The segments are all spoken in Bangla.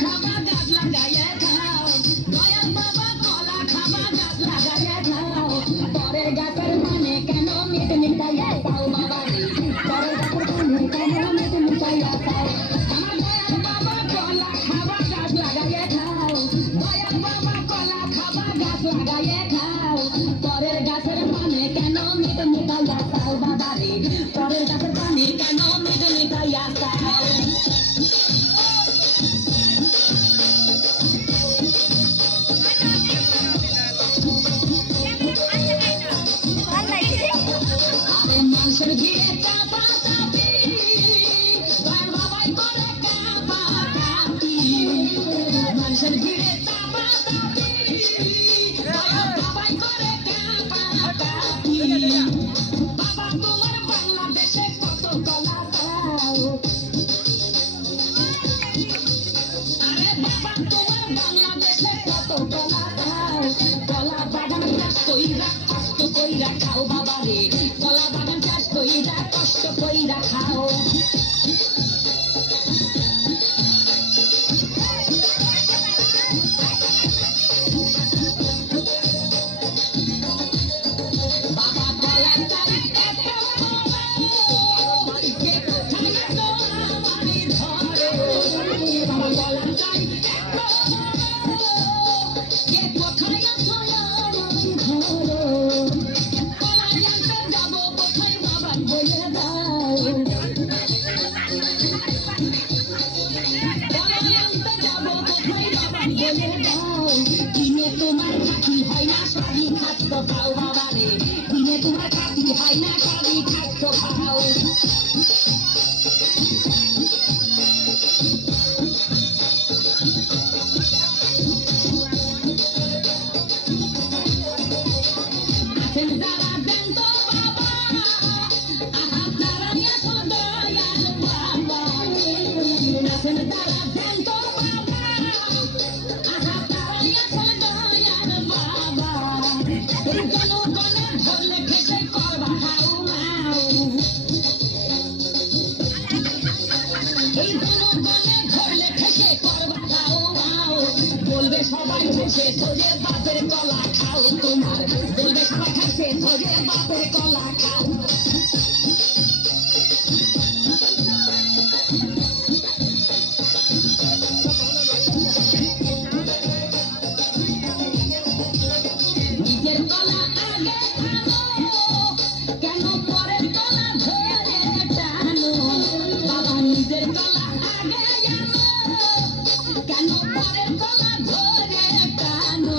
খাবা গাছ লাগাইয়ে খাও দয়াল বাবা কলা খাবা গাছ লাগাইয়ে খাও পরের গাছের মানে কেন মিট মিটাইয়া খাও বাবা রে পরের গাছের মানে কেন মিট মিটাইয়া খাও আমার দয়াল বাবা কলা খাবা গাছ লাগাইয়ে খাও দয়াল বাবা কলা খাবা গাছ লাগাইয়ে খাও পরের গাছের মানে কেন মিট মিটাইয়া খাও বাবা রে পরের গাছের মানে কেন মিট মিটাইয়া খাও মানুষের ভিড়ে চাপা চাপি দয়াল বাবাই করে কাপা কাপি মানুষের ভিড়ে চাপা চাপি দয়াল বাবাই করে কাপা কাপি বাবা তোমার বাংলাদেশে কত কলা দাও আরে বাবা তোমার বাংলাদেশে কত কলা দাও কলা বাগান চাষ কইরা কষ্ট কইরা খাও বাবা রে কলা বাগান চাষ কইরা কষ্ট কইরা খাও বাবা কলা চাষ এত বড় কে কোথায় তো আমারে ধরো বাবা কলা চাষ এত বড় কে কোথায় তো আমারে ধরো কলা আনতে যাব কোথায় বাবা বলে দাও কলা আনতে যাব কোথায় বাবা বলে দাও দিনে তোমার খাতি হয় না সবই খাদ্য খাও বাবা রে দিনে তোমার খাতি হয় না সবই খাদ্য খাও আছেন যারা দেন তো বাবা আপনারা নিয়ে দয়াল বাবা আছেন যারা দেন তো বাবা আপনারা নিয়ে দয়াল বাবা এই জনগণের ধরলে খেসে করবা হাউ মাউ এই জনগণের ধরলে খেসে করবা হাউ মাউ বলবে সবাই খেসে ধরে বাপের কলা খাও তোমার বলবে সবাই খেসে ধরে বাপের কলা খাও নিজের কলা আগে খানো কেন পরের কলা ধরে টানো বাবা নিজের কলা আগে জানো কেন পরের কলা ধরে টানো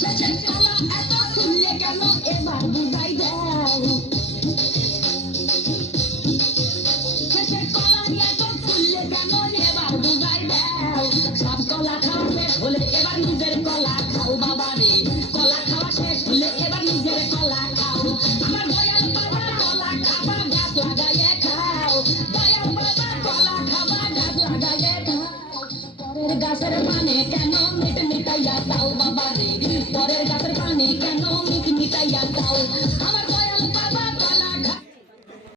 শেষের কলা এত খুললে কেন এবার বুঝাই দাও শেষের কলা এত খুললে কেন এবার বুঝাই দাও সব কলা খাওয়া শেষ হলে এবার নিজের কলা খাও বাবা রে কলা খাওয়া শেষ হলে এবার নিজের কলা খাও আমার দয়াল বাবা কলা খাবা গাছ লাগাইয়ে খাও দয়াল বাবা কলা খাবা গাছ লাগাইয়ে খাও পরের গাছের মানে কেন মিট মিটাইয়া দাও বাবা